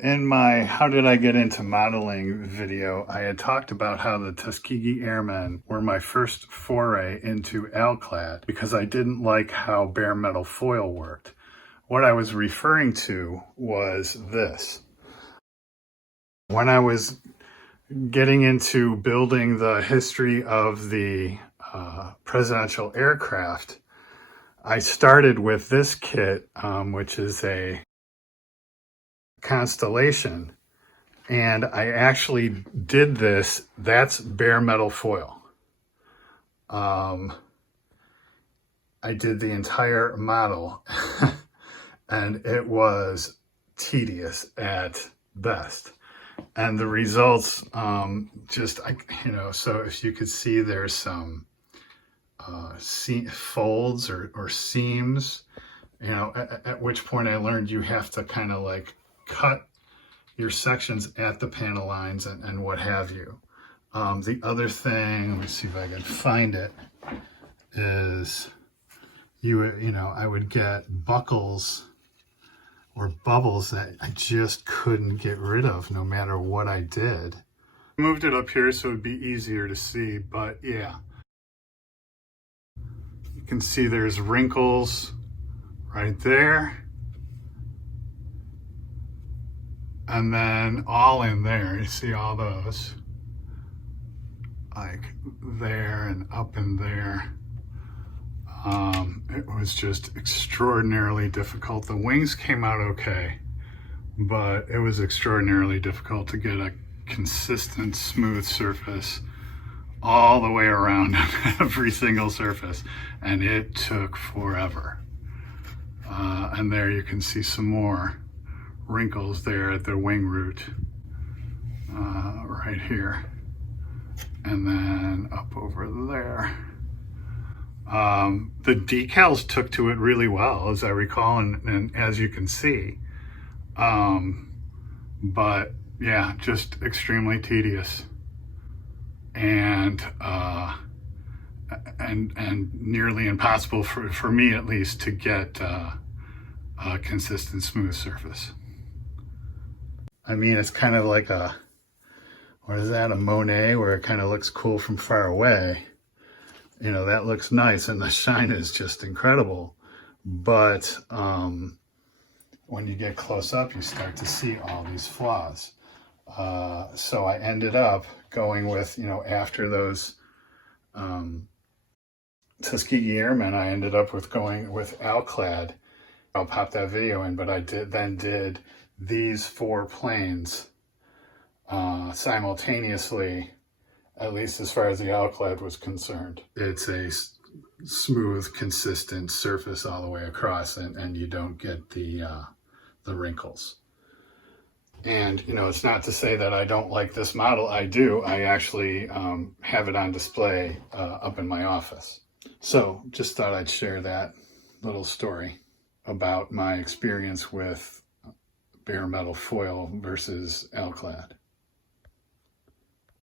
In my How Did I Get Into Modeling video, I had talked about how the Tuskegee Airmen were my first foray into Alclad because I didn't like how bare metal foil worked. What I was referring to was this. When I was getting into building the history of the presidential aircraft, I started with this kit, which is a Constellation, and I actually did this. That's bare metal foil. I did the entire model and it was tedious at best, and the results so if you could see, there's some folds or seams, at which point I learned you have to kind of like cut your sections at the panel lines and what have you. The other thing, let me see if I can find it, is I would get buckles or bubbles that I just couldn't get rid of no matter what I did. I moved it up here so it'd be easier to see, but yeah. You can see there's wrinkles right there. And then all in there, you see all those, like there and up in there. It was just extraordinarily difficult. The wings came out okay, but it was extraordinarily difficult to get a consistent, smooth surface all the way around on every single surface, and it took forever. And there you can see some more wrinkles there at the wing root, right here, and then up over there. The decals took to it really well, as I recall, and as you can see, but yeah, just extremely tedious and nearly impossible for me, at least, to get a consistent smooth surface. I mean, it's kind of like a Monet, where it kind of looks cool from far away. That looks nice, and the shine is just incredible. But when you get close up, you start to see all these flaws. So I ended up going with, after those Tuskegee Airmen, I ended up going with Alclad. I'll pop that video in, but I did these 4 planes simultaneously, at least as far as the Alclad was concerned. It's a smooth, consistent surface all the way across, and you don't get the wrinkles. And it's not to say that I don't like this model. I do. I actually have it on display up in my office. So just thought I'd share that little story about my experience with bare metal foil versus Alclad.